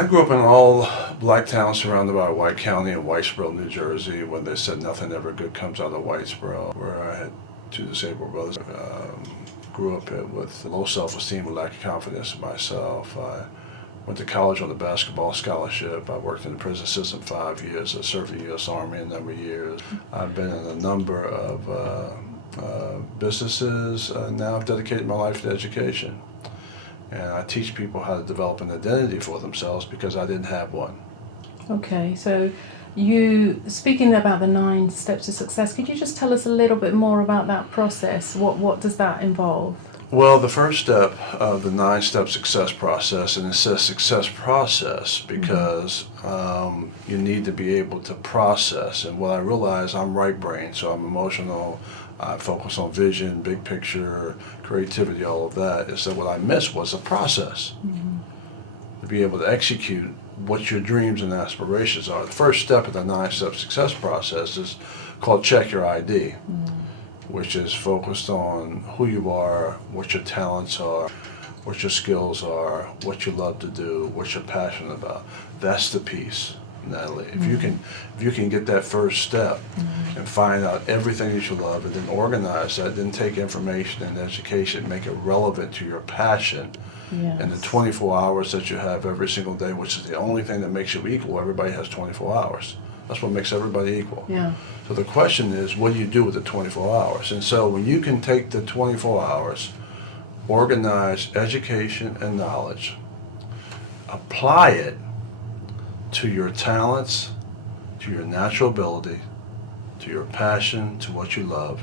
I grew up in an all-black town surrounded by White County in Whitesboro, New Jersey, when they said nothing ever good comes out of Whitesboro, where I had two disabled brothers. Grew up with low self-esteem and lack of confidence in myself. I went to college on a basketball scholarship. I worked in the prison system 5 years. I served the U.S. Army a number of years. I've been in a number of businesses. Now I've dedicated my life to education. And I teach people how to develop an identity for themselves because I didn't have one. Okay, so speaking about the 9 steps to success, could you just tell us a little bit more about that process? What does that involve? Well, the first step of the 9-step success process, and it says success process because you need to be able to process. And what I realize, I'm right brain, so I'm emotional. I focus on vision, big picture, creativity, all of that. Is that what I missed was a process to be able to execute what your dreams and aspirations are. The first step of the 9-step success process is called Check Your ID, which is focused on who you are, what your talents are, what your skills are, what you love to do, what you're passionate about. That's the piece, Natalie. If you can get that first step and find out everything that you love and then organize that, then take information and education, make it relevant to your passion. Yes. And the 24 hours that you have every single day, which is the only thing that makes you equal. Everybody has 24 hours. That's what makes everybody equal. Yeah. So the question is, what do you do with the 24 hours? And so when you can take the 24 hours, organize education and knowledge, apply it to your talents, to your natural ability, to your passion, to what you love,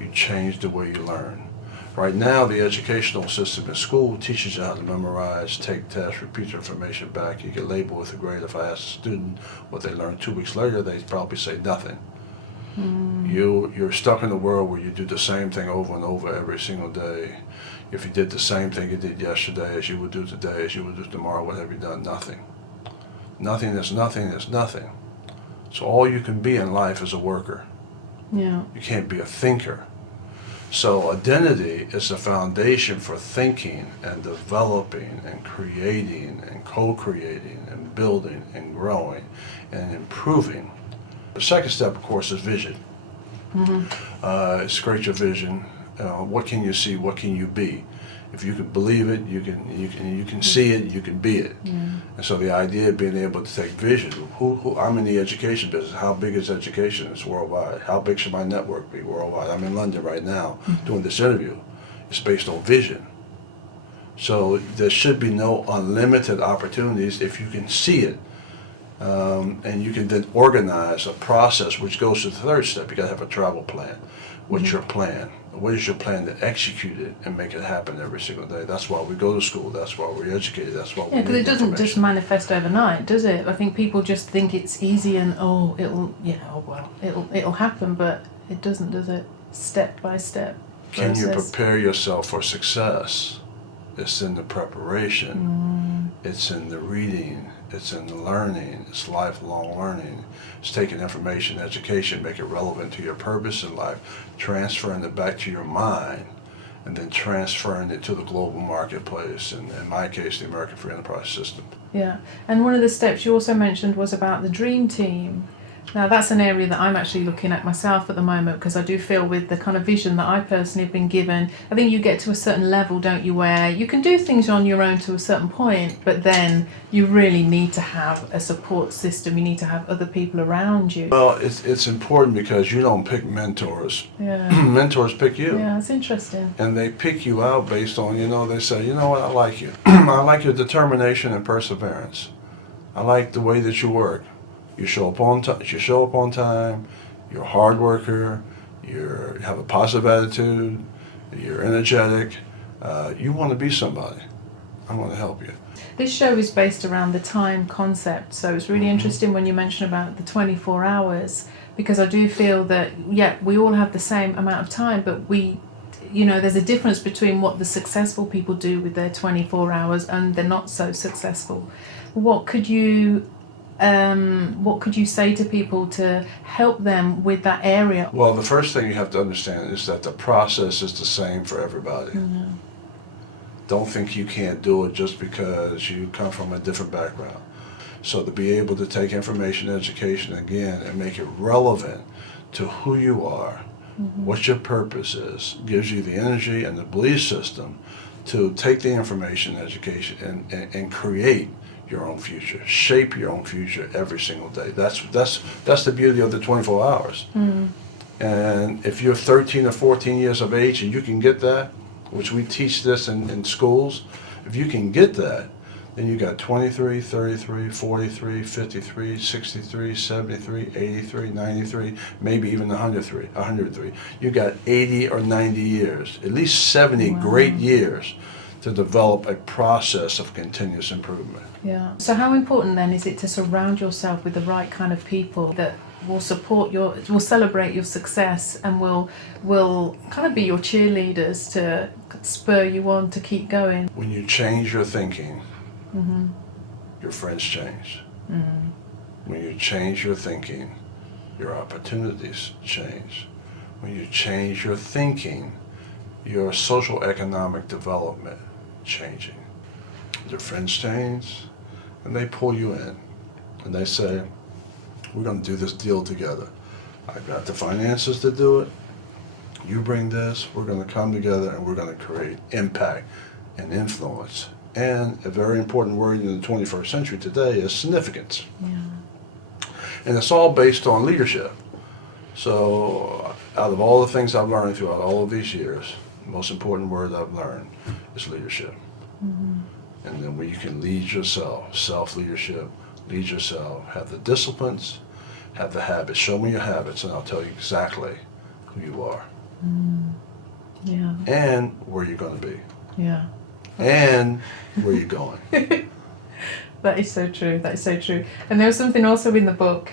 you change the way you learn. Right now, the educational system in school teaches you how to memorize, take tests, repeat your information back. You get labeled with a grade. If I ask a student what they learned 2 weeks later, they'd probably say nothing. You're stuck in a world where you do the same thing over and over every single day. If you did the same thing you did yesterday as you would do today, as you would do tomorrow, what have you done? Nothing. Nothing is nothing is nothing. So all you can be in life is a worker. Yeah. You can't be a thinker. So identity is the foundation for thinking and developing and creating and co-creating and building and growing and improving. The second step, of course, is vision. It's create your vision. What can you see? What can you be? If you can believe it, you can see it, you can be it. And so the idea of being able to take vision. I'm in the education business. How big is education? It's worldwide. How big should my network be worldwide? I'm in London right now doing this interview. It's based on vision. So there should be no unlimited opportunities if you can see it. And you can then organize a process, which goes to the third step. You got to have a travel plan. What's your plan? What is your plan to execute it and make it happen every single day? That's why we go to school. That's why we're educated. That's why we Yeah, because it doesn't just manifest overnight, does it? I think people just think it's easy and it'll happen, but it doesn't, does it? Step by step. Can you prepare yourself for success? It's in the preparation. It's in the reading. It's in the learning. It's lifelong learning. It's taking information, education, make it relevant to your purpose in life, transferring it back to your mind, and then transferring it to the global marketplace, and in my case, the American Free Enterprise System. Yeah, and one of the steps you also mentioned was about the dream team. Now that's an area that I'm actually looking at myself at the moment, because I do feel with the kind of vision that I personally have been given, I think you get to a certain level, don't you, where you can do things on your own to a certain point, but then you really need to have a support system. You need to have other people around you. Well, it's important because you don't pick mentors. Yeah. Mentors pick you. Yeah, it's interesting. And they pick you out based on, they say, you know what, I like you. I like your determination and perseverance. I like the way that you work. You show up on time. You're a hard worker. You have a positive attitude. You're energetic. You want to be somebody. I want to help you. This show is based around the time concept, so it's really interesting when you mention about the 24 hours, because I do feel that, we all have the same amount of time, but there's a difference between what the successful people do with their 24 hours and the not so successful. What could you say to people to help them with that area? Well, the first thing you have to understand is that the process is the same for everybody. Don't think you can't do it just because you come from a different background. So to be able to take information education again and make it relevant to who you are, what your purpose is, gives you the energy and the belief system to take the information education and create your own future, shape your own future every single day. That's the beauty of the 24 hours. And if you're 13 or 14 years of age and you can get that, which we teach this in schools, if you can get that, then you got 23, 33, 43, 53, 63, 73, 83, 93, maybe even 103. You got 80 or 90 years, at least 70 great years to develop a process of continuous improvement. Yeah. So how important then is it to surround yourself with the right kind of people that will will celebrate your success and will kind of be your cheerleaders to spur you on to keep going? When you change your thinking, your friends change. When you change your thinking, your opportunities change. When you change your thinking, your social economic development changing. Your friends change, and they pull you in, and they say, we're going to do this deal together. I've got the finances to do it. You bring this, we're going to come together, and we're going to create impact and influence. And a very important word in the 21st century today is significance. Yeah. And it's all based on leadership. So out of all the things I've learned throughout all of these years, the most important word I've learned is leadership. And then when you can lead yourself, self-leadership, lead yourself, have the disciplines, have the habits. Show me your habits and I'll tell you exactly who you are. Yeah. And where you're going to be. Yeah. And where you're going. That is so true. That is so true. And there was something also in the book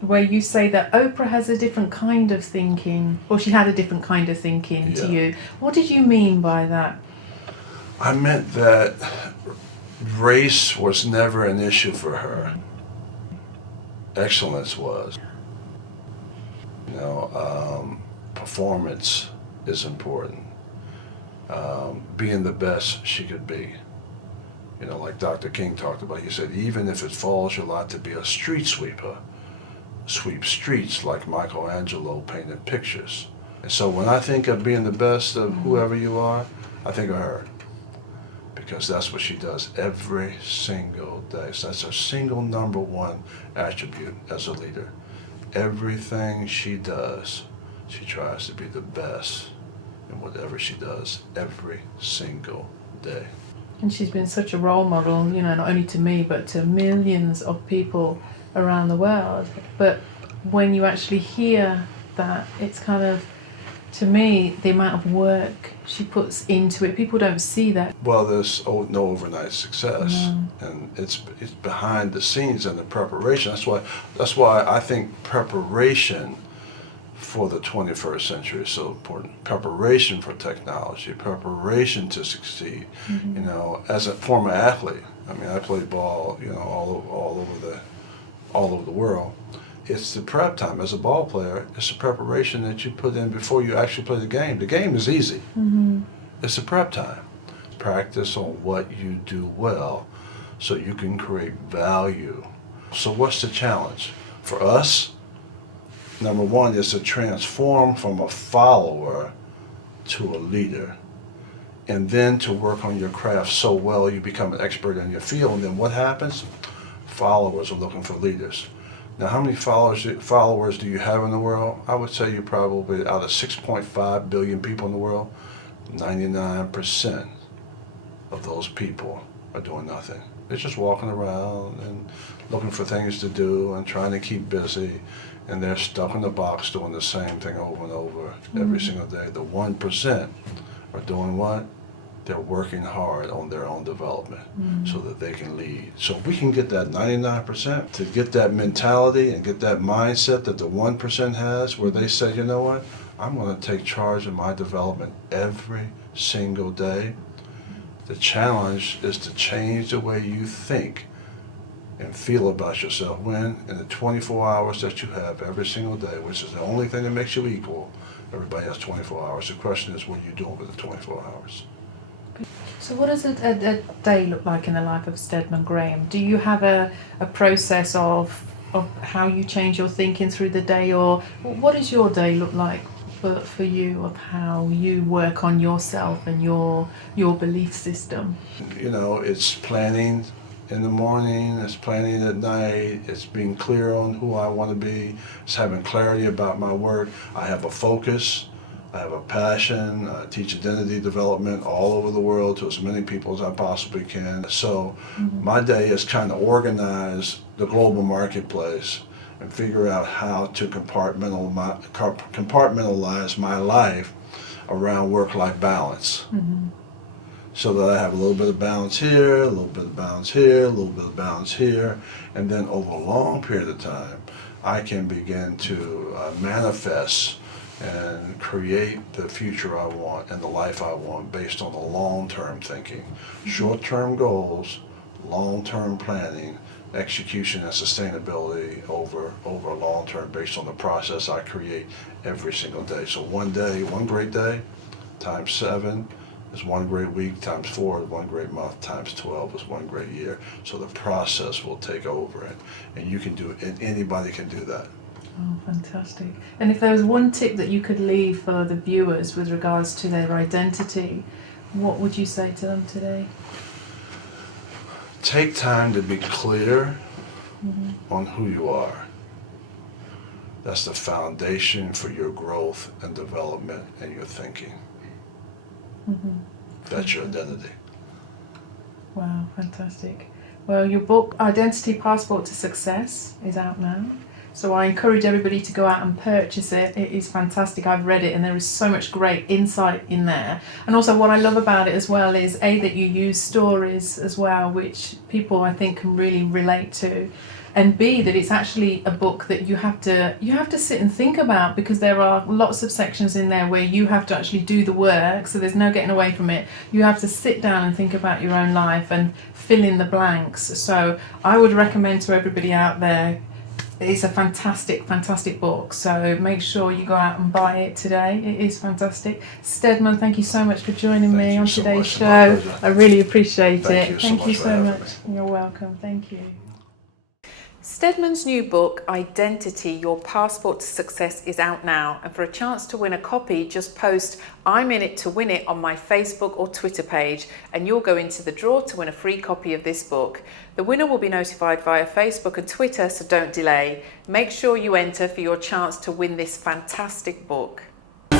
where you say that Oprah has a different kind of thinking, or she had a different kind of thinking to you. What did you mean by that? I meant that race was never an issue for her. Excellence was. Performance is important. Being the best she could be. Like Dr. King talked about, he said, even if it falls your lot to be a street sweeper, sweep streets like Michelangelo painted pictures. And so when I think of being the best of whoever you are, I think of her. Because that's what she does every single day. So that's her single number one attribute as a leader. Everything she does, she tries to be the best in whatever she does every single day. And she's been such a role model, not only to me, but to millions of people around the world. But when you actually hear that, it's kind of, to me, the amount of work she puts into it, people don't see that. Well, there's no overnight success, and it's behind the scenes and the preparation. That's why I think preparation for the 21st century is so important. Preparation for technology, preparation to succeed. As a former athlete, I played ball, all over the world. It's the prep time as a ball player. It's the preparation that you put in before you actually play the game. The game is easy. It's the prep time. Practice on what you do well so you can create value. So what's the challenge? For us, number one is to transform from a follower to a leader. And then to work on your craft so well you become an expert in your field. And then what happens? Followers are looking for leaders. Now, how many followers do you have in the world? I would say you probably, out of 6.5 billion people in the world, 99% of those people are doing nothing. They're just walking around and looking for things to do and trying to keep busy, and they're stuck in the box doing the same thing over and over every single day. The 1% are doing what? They're working hard on their own development so that they can lead. So if we can get that 99%, to get that mentality and get that mindset that the 1% has, where they say, you know what, I'm going to take charge of my development every single day. The challenge is to change the way you think and feel about yourself when, in the 24 hours that you have every single day, which is the only thing that makes you equal, everybody has 24 hours. The question is, what are you doing with the 24 hours? So what does a day look like in the life of Stedman Graham? Do you have a process of how you change your thinking through the day, or what does your day look like for you, of how you work on yourself and your belief system? You know, it's planning in the morning, it's planning at night, it's being clear on who I want to be, it's having clarity about my work. I have a focus, I have a passion, I teach identity development all over the world to as many people as I possibly can. So my day is kind of organize the global marketplace and figure out how to compartmentalize my life around work-life balance. So that I have a little bit of balance here, a little bit of balance here, a little bit of balance here, and then over a long period of time, I can begin to manifest and create the future I want and the life I want based on the long-term thinking. Short-term goals, long-term planning, execution and sustainability over a long term based on the process I create every single day. So one day, one great day, times 7 is one great week, times 4 is one great month, times 12 is one great year. So the process will take over, and you can do it, and anybody can do that. Oh, fantastic. And if there was one tip that you could leave for the viewers with regards to their identity, what would you say to them today? Take time to be clear on who you are. That's the foundation for your growth and development and your thinking. That's your identity. Wow, fantastic. Well, your book, Identity Passport to Success, is out now. So I encourage everybody to go out and purchase it. It is fantastic. I've read it and there is so much great insight in there. And also what I love about it as well is A, that you use stories as well, which people I think can really relate to. And B, that it's actually a book that you have to sit and think about, because there are lots of sections in there where you have to actually do the work, so there's no getting away from it. You have to sit down and think about your own life and fill in the blanks. So I would recommend to everybody out there, it's a fantastic book, so make sure you go out and buy it today. It is fantastic. Stedman, thank you so much for joining me on today's show. I really appreciate it. Thank you so much. You're welcome. Thank you. Stedman's new book, Identity, Your Passport to Success, is out now, and for a chance to win a copy, just post "I'm in it to win it" on my Facebook or Twitter page, and you'll go into the draw to win a free copy of this book. The winner will be notified via Facebook and Twitter, so don't delay. Make sure you enter for your chance to win this fantastic book.